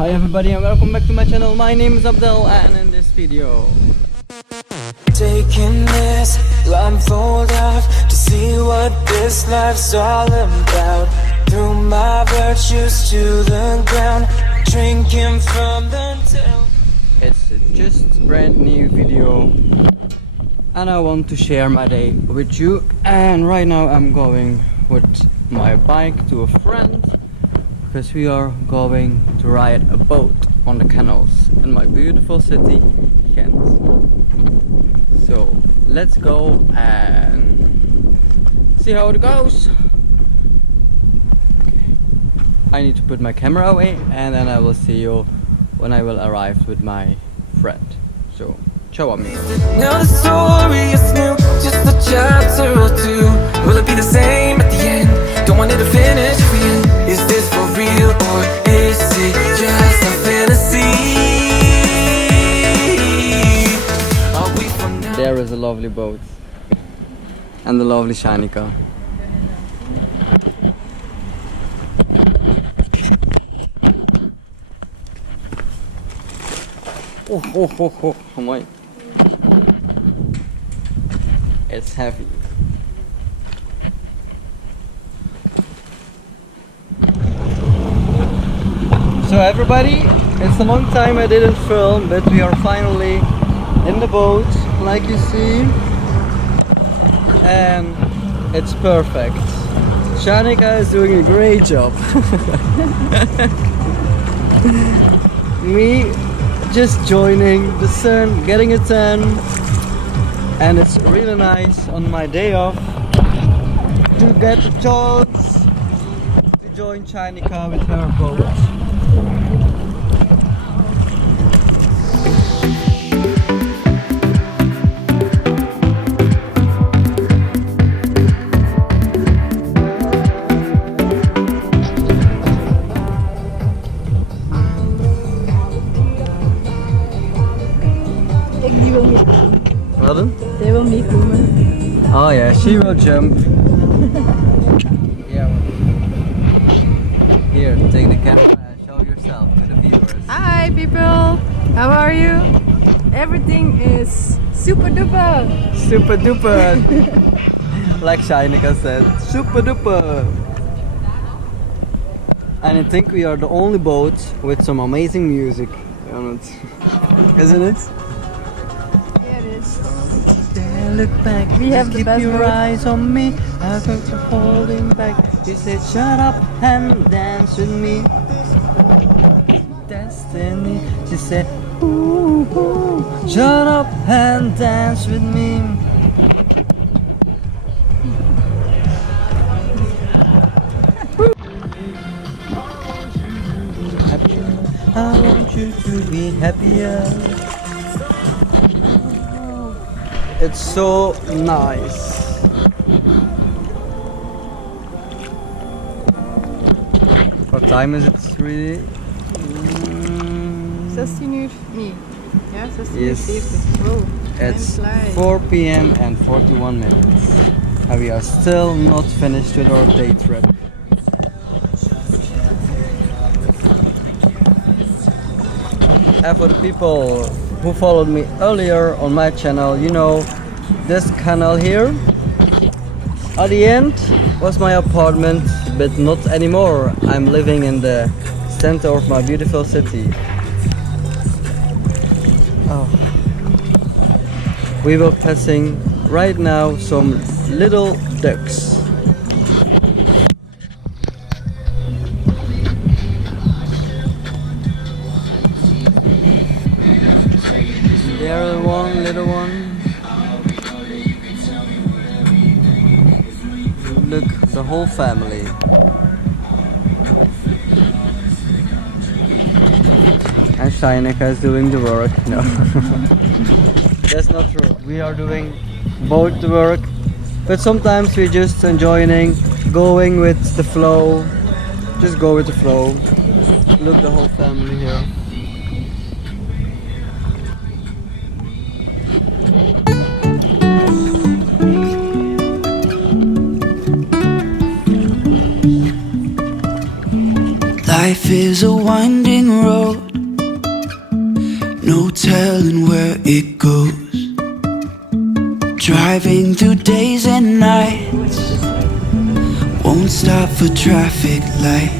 Hi everybody and welcome back to my channel. My name is Abdel and in this video taking this blindfold off to see what this life's all about. Threw my virtues to the ground, drinking from the tail. it's a just brand new video and I want to share my day with you. And right now I'm going with my bike to a friend because we are going to ride a boat on the canals in my beautiful city, Ghent. So let's go and see how it goes. I need to put my camera away and then I will see you when I will arrive with my friend. So, ciao amigo. Now the story is new, just a chapter or two. Will it be the same at the end? Don't want it to finish if we end. Is this for real or is it just a fantasy? Are we from now? There is a lovely boat and the lovely shiny car. Oh my. It's heavy. So everybody, it's a long time I didn't film, but we are finally in the boat, like you see. And it's perfect. Shanika is doing a great job. Me just joining the sun, getting a tan, and it's really nice on my day off to get the chance to join Shanika with her boat. Die wil niet. Wat dan? Zij wil meekomen. Oh yeah, she will jump. Yeah. Here, take the camera and show yourself to the viewers. Hi people, how are you? Everything is super duper. Super duper! Like Shanika said, super duper! And I think we are the only boat with some amazing music on it. Isn't it? Yeah, it is. Look back, We have the keep best your boat. eyes on me. I'm going to holding back. You said shut up and dance with me. Destiny. She said ooh, ooh, shut up and dance with me. I want you to be happier. It's so nice. What time is it really? 16 uur? Nee. Ja, 16 uur Yes. 70. Wow. It's time flies. 4 p.m. and 41 minutes. And we are still not finished with our day trip. And for the people who followed me earlier on my channel, you know this canal here at the end was my apartment, but not anymore. I'm living in the center of my beautiful city. Oh. We were passing right now some little ducks. There one, little one. Look, the whole family. And Shanika is doing the work. No, that's not true. We are doing both the work, but sometimes we just enjoying going with the flow. Just go with the flow. Look, the whole family here. Life is a winding road, no telling where it goes. Driving through days and nights, won't stop for traffic lights.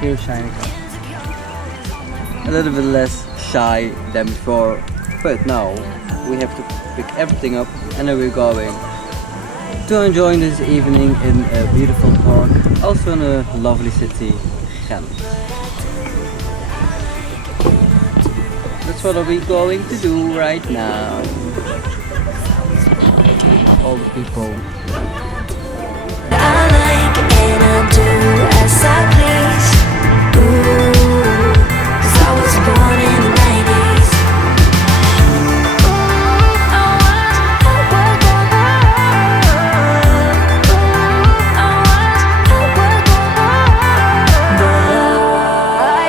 Here shiny car. A little bit less shy than before, but now we have to pick everything up and then we're going to enjoy this evening in a beautiful park, also in a lovely city, Gent. That's what we're going to do right now. All the people. I like and I do as I please. Ooh, 'cause I was born in the 90s. But I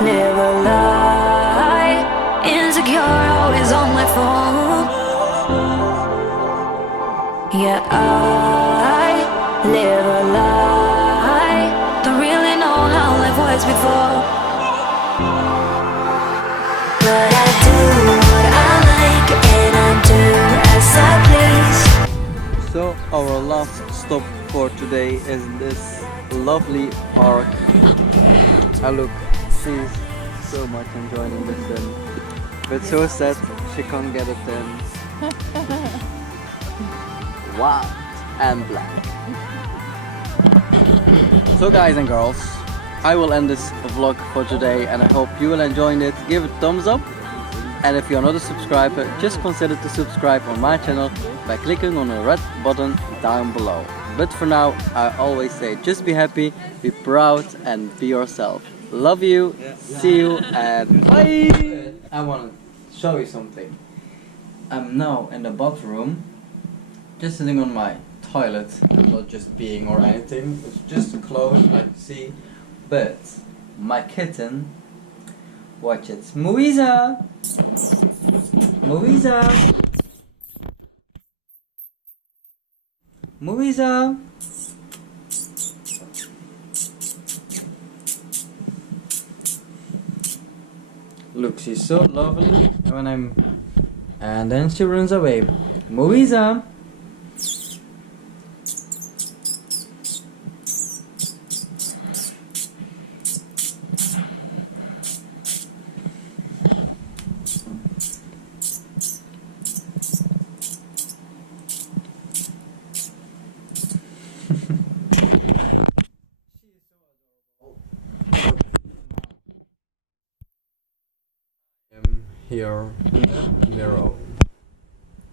never lie. Insecure, always on my phone. Yeah, I live a lie. Don't really know how life was before. But I do what I like and I do as I please. So our last stop for today is this lovely park. And look, she's so much enjoying this and but so sad she can't get a 10. Wow, and black. So guys and girls, I will end this vlog for today and I hope you will enjoy it. Give it a thumbs up, and if you're not a subscriber, just consider to subscribe on my channel by clicking on the red button down below. But for now, I always say just be happy, be proud and be yourself. Love you, see you and bye! I want to show you something. I'm now in the bathroom, just sitting on my toilet. I'm not just peeing or anything, it's just closed like you see, But my kitten, watch it. Moiza! Moiza! Moiza! Look, she's so lovely. And then she runs away. Moiza! Here in the mirror.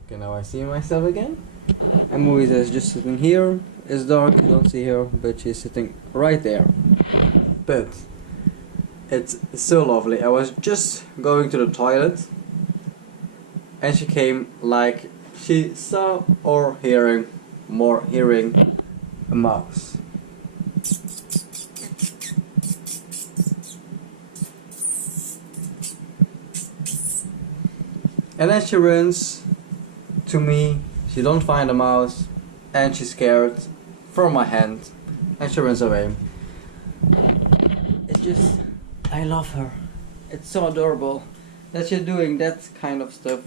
Okay, now I see myself again. And Moiza is just sitting here. It's dark, you don't see her, but she's sitting right there. But it's so lovely. I was just going to the toilet and she came like she saw or hearing a mouse. And then she runs to me, she don't find the mouse, and she's scared from my hand, and she runs away. It's just, I love her. It's so adorable that she's doing that kind of stuff.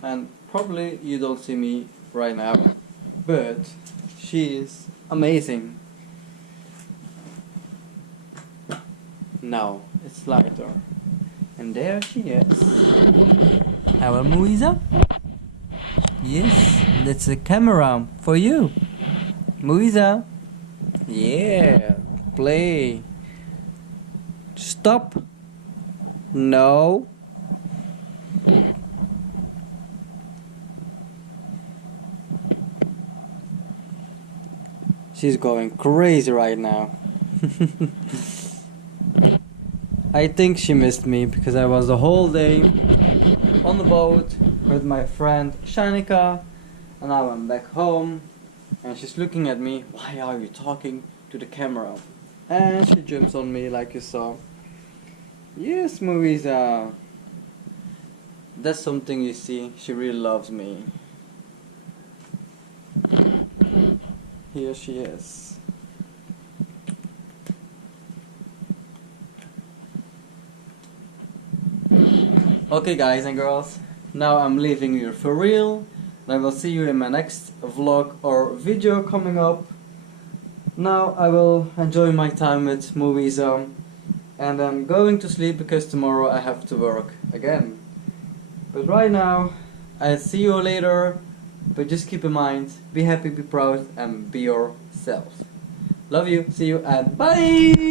And probably you don't see me right now, but she is amazing. Now it's lighter. And there she is. Our Moiza? Yes, that's a camera for you. Moiza? Yeah, play. Stop. No. She's going crazy right now. I think she missed me because I was the whole day on the boat with my friend Shanika, and now I'm back home and she's looking at me. Why are you talking to the camera? And she jumps on me like you saw. Yes, Moiza. That's something you see. She really loves me. Here she is. Okay guys and girls, now I'm leaving you for real. I will see you in my next vlog or video coming up. Now I will enjoy my time with Moiza and I'm going to sleep because tomorrow I have to work again. But right now, I'll see you later, but just keep in mind, be happy, be proud and be yourself. Love you, see you and bye!